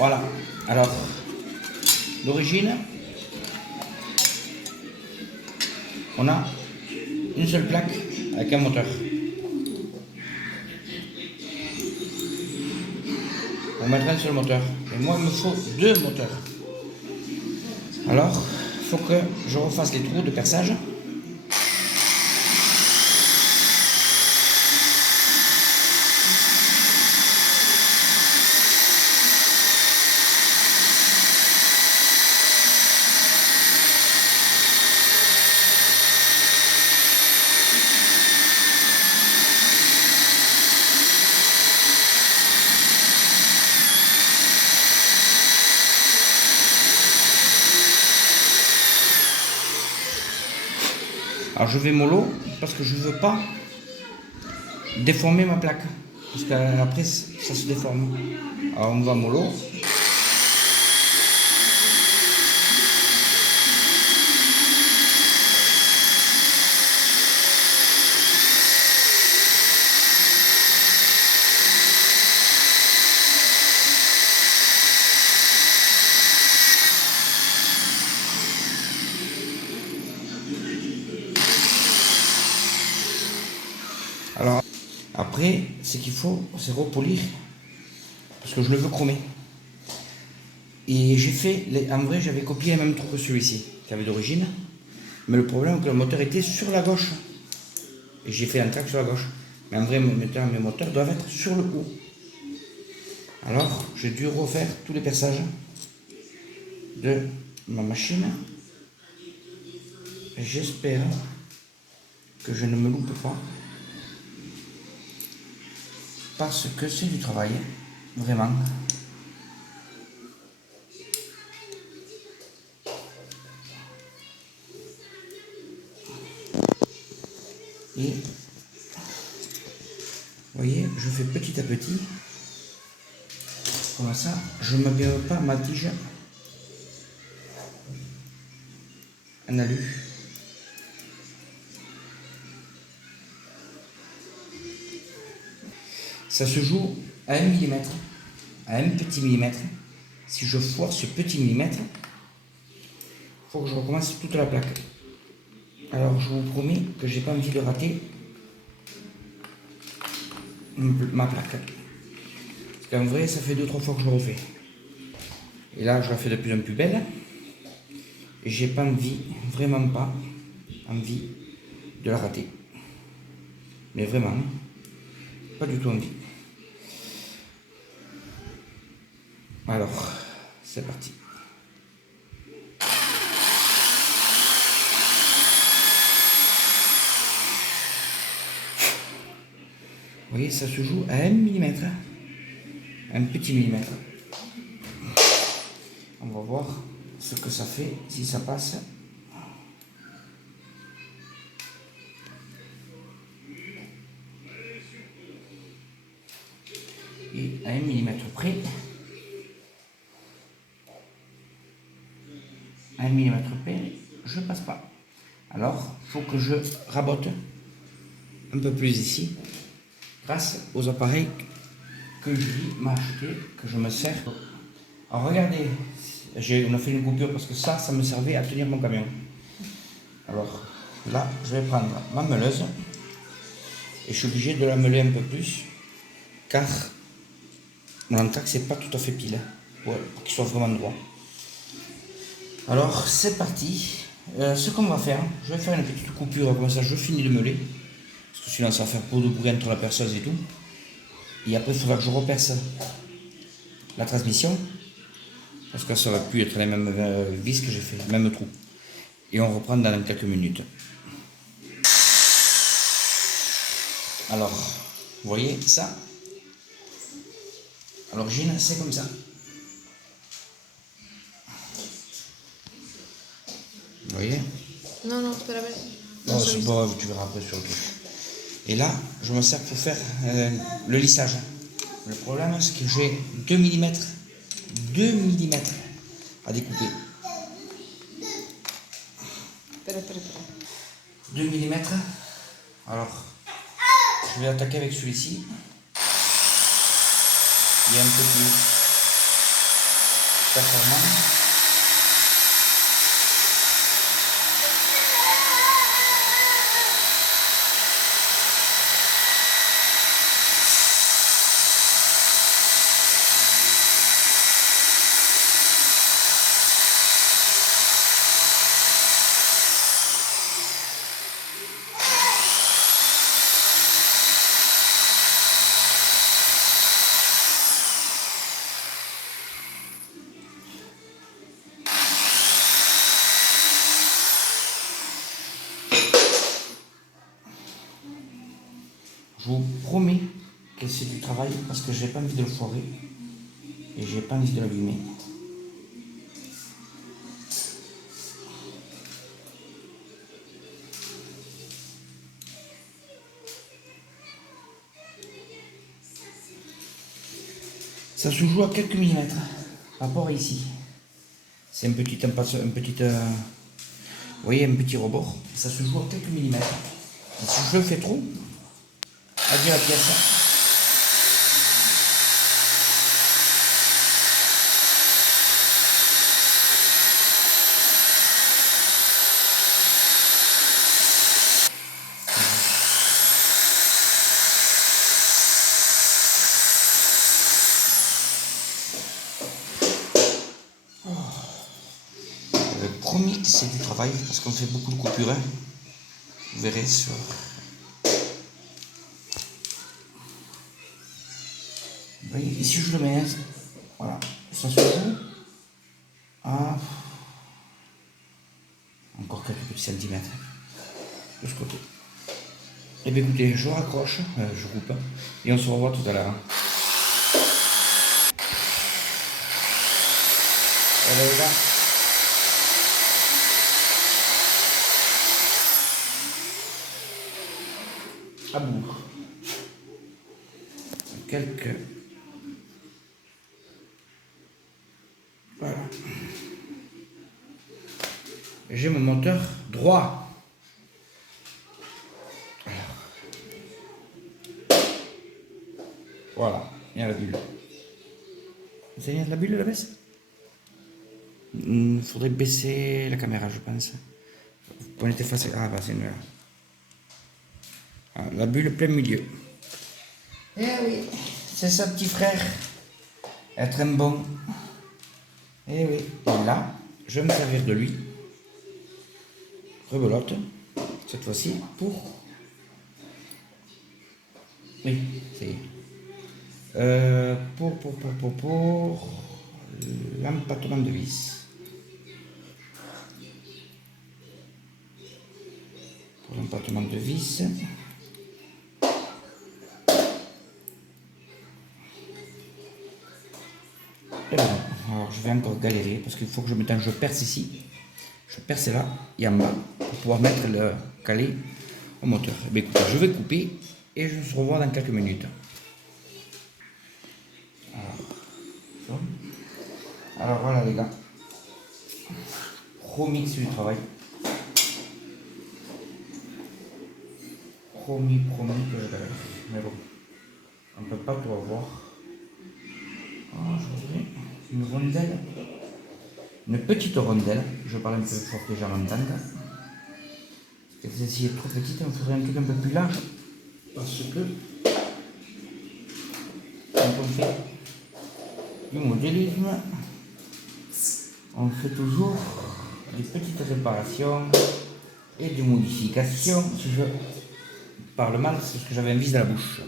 Voilà. Alors, l'origine, on a une seule plaque avec un moteur. Pour mettre un seul moteur. Et moi, il me faut 2 moteurs. Alors, il faut que je refasse les trous de perçage. Alors je vais mollo parce que je ne veux pas déformer ma plaque. Parce qu'après ça se déforme. Alors on va mollo. Alors, après, ce qu'il faut, c'est repolir, parce que je le veux chromer. Et j'ai fait, en vrai, j'avais copié le même truc que celui-ci, qui avait d'origine, mais le problème, c'est que le moteur était sur la gauche. Et j'ai fait un track sur la gauche. Mais en vrai, mes moteurs doivent être sur le haut. Alors, j'ai dû refaire tous les perçages de ma machine. J'espère que je ne me loupe pas. Parce que c'est du travail, vraiment. Et vous voyez, je fais petit à petit. Comme ça, je ne m'abîme pas ma tige en alu. Ça se joue à 1 mm, à un petit millimètre. Si je foire ce petit millimètre, il faut que je recommence toute la plaque. Alors je vous promets que j'ai pas envie de rater ma plaque. Parce qu'en vrai, ça fait 2-3 fois que je le refais. Et là, je la fais de plus en plus belle. Et j'ai pas envie, vraiment pas envie de la rater. Mais vraiment, pas du tout envie. Alors, c'est parti. Vous voyez, ça se joue à 1 mm. Un petit millimètre. On va voir ce que ça fait, si ça passe. Et à 1 mm près, à 1 mm près, je passe pas. Alors, il faut que je rabote un peu plus ici, grâce aux appareils que Julie m'a acheté, que je me sers. Alors regardez, on a fait une coupure parce que ça me servait à tenir mon camion. Alors là, je vais prendre ma meuleuse et je suis obligé de la meuler un peu plus, car mon entaque c'est pas tout à fait pile, pour qu'il soit vraiment droit. Alors c'est parti. Ce qu'on va faire, je vais faire une petite coupure comme ça, je finis de meuler, parce que sinon ça va faire peau de bruit entre la perceuse et tout. Et après il faudra que je reperce la transmission, parce que ça va plus être les mêmes vis que j'ai fait, le même trou. Et on reprend dans quelques minutes. Alors, vous voyez ça? À l'origine, c'est comme ça. Vous voyez? Non, non, c'est la même. Non, c'est pas grave, tu verras après sur le truc. Et là, je me sers pour faire le lissage. Le problème, c'est que j'ai 2 mm à découper. 2 mm. Alors, je vais attaquer avec celui-ci. Il est un peu plus. performant. Je vous promets que c'est du travail parce que j'ai pas envie de le foirer et j'ai pas envie de l'abîmer. Ça se joue à quelques millimètres par rapport à ici. C'est un petit vous voyez, un petit rebord. Ça se joue à quelques millimètres. Et si je le fais trop, adieu la pièce. Promis que c'est du travail parce qu'on fait beaucoup de coupures. Vous verrez sur. Vous voyez, ici je le mets. Voilà, ça se joue à encore quelques petits centimètres de ce côté. Et bien écoutez, je raccroche, je coupe et on se revoit tout à l'heure. Voilà, là. À bout. Quelques. Voilà. J'ai mon moteur droit. Alors. Voilà, il y a la bulle. Vous avez de la bulle, la baisse? Il faudrait baisser la caméra, je pense. Vous pouvez effacer. Ah, bah c'est mieux. Ah, la bulle plein milieu. Eh oui, c'est ça, petit frère. Être un bon. Eh oui, et là, je vais me servir de lui. Rebelote, cette fois-ci, pour. Oui, ça y est. Pour l'empattement de vis. Pour l'empattement de vis. Et voilà. Alors je vais encore galérer parce qu'il faut que je perce ici. Je perce là et en bas pour pouvoir mettre le calé au moteur. Et bien, écoutez, je vais couper et je se revois dans quelques minutes. Alors voilà les gars. Promis que c'est du travail. Promis que je galère. Mais bon, on ne peut pas tout avoir. Aujourd'hui, une rondelle. Une petite rondelle. Je parle un peu fort que les gens l'entendent. Parce que celle-ci est trop petite, il faudrait un truc un peu plus large. Parce que quand on fait du modélisme, on fait toujours des petites réparations et des modifications. Si je parle mal, c'est ce que j'avais un vis dans la bouche.